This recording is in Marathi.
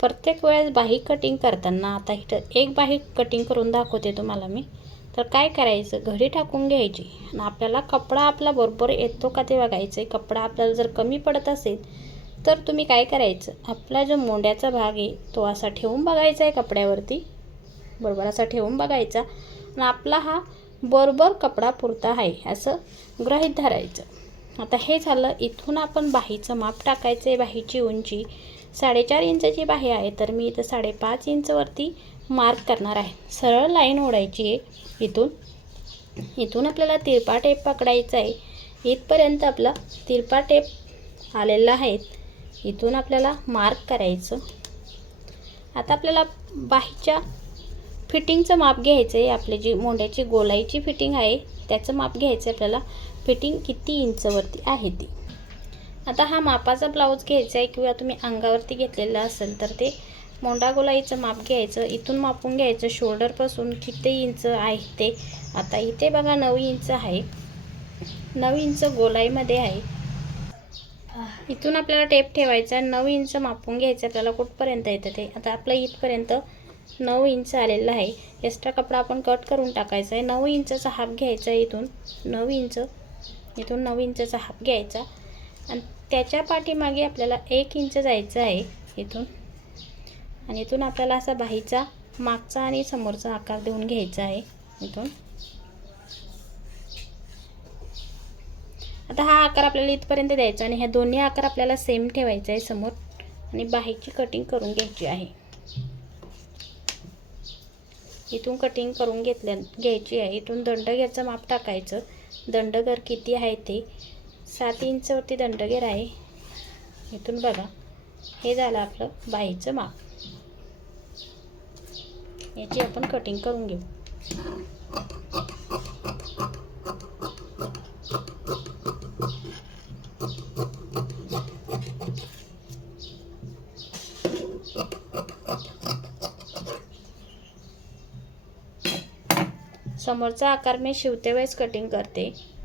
प्रत्येक वेळेस बाही कटिंग करताना आता इथं एक बाही कटिंग करून दाखवते तुम्हाला मी. तर काय करायचं? घडी टाकून घ्यायची. आणि आपल्याला कपडा आपला बरोबर येतो का ते बघायचं आहे कपडा आपल्याला जर कमी पडत असेल तर तुम्ही काय करायचं? आपला जो मोंड्याचा भाग आहे तो असा ठेवून बघायचा आहे कपड्यावरती. बरोबर असा ठेवून बघायचा. आणि आपला हा बरोबर कपडा पुरता आहे असं गृहीत धरायचं. आता हे झालं इथून आपण बाहीचं माप टाकायचं आहे बाहीची उंची. साडेचार इंचाची बाहे आहे तर मी इथं साडेपाच इंचवरती मार्क करणार आहे. सरळ लाईन ओढायची आहे इथून. इथून आपल्याला तिरपा टेप पकडायचा आहे. इथपर्यंत आपला तिरपा टेप आलेला आहे. इथून आपल्याला मार्क करायचं. आता आपल्याला बाहीच्या फिटिंगचं माप घ्यायचं आहे आपली जी मोंड्याची गोलाईची फिटिंग आहे त्याचं माप घ्यायचं आहे आपल्याला. फिटिंग किती इंचवरती आहे ती? आता हा मापाचा ब्लाऊज घ्यायचा आहे किंवा तुम्ही अंगावरती घेतलेला असेल तर ते मोंडा गोलाईचं माप घ्यायचं इथून मापून घ्यायचं शोल्डरपासून किती इंच आहे ते. आता इथे बघा नऊ इंच आहे. नऊ इंच गोलाईमध्ये आहे. इथून आपल्याला टेप ठेवायचा आहे. नऊ इंच मापून घ्यायचं आपल्याला कुठपर्यंत येतं ते? आता आपलं इथपर्यंत नऊ इंच आलेलं आहे. एक्स्ट्रा कपडा आपण कट करून टाकायचा आहे. नऊ इंचचा हाफ घ्यायचा आहे इथून. नऊ इंच. इथून नऊ इंचचा हाफ घ्यायचा. आणि त्याच्या पाठीमागे आपल्याला एक इंच जायचं आहे इथून. आणि इथून आपल्याला असा बाहीचा मागचा आणि समोरचा आकार देऊन घ्यायचा आहे इथून. आता हा आकार आपल्याला इथपर्यंत द्यायचा आणि ह्या दोन्ही आकार आपल्याला सेम ठेवायचा आहे समोर. आणि बाहीची कटिंग करून घ्यायची आहे. इथून कटिंग करून घेतल्या घ्यायची आहे. इथून दंड घ्यायचं माप टाकायचं. दंडगर किती आहे ते सात इंचवरती दंडगेर आहे. इथून बघा. हे झालं आपलं बाईचं माप. याची आपण कटिंग करून घेऊ. समोरचा आकार मी शिवते वेळेस कटिंग करते.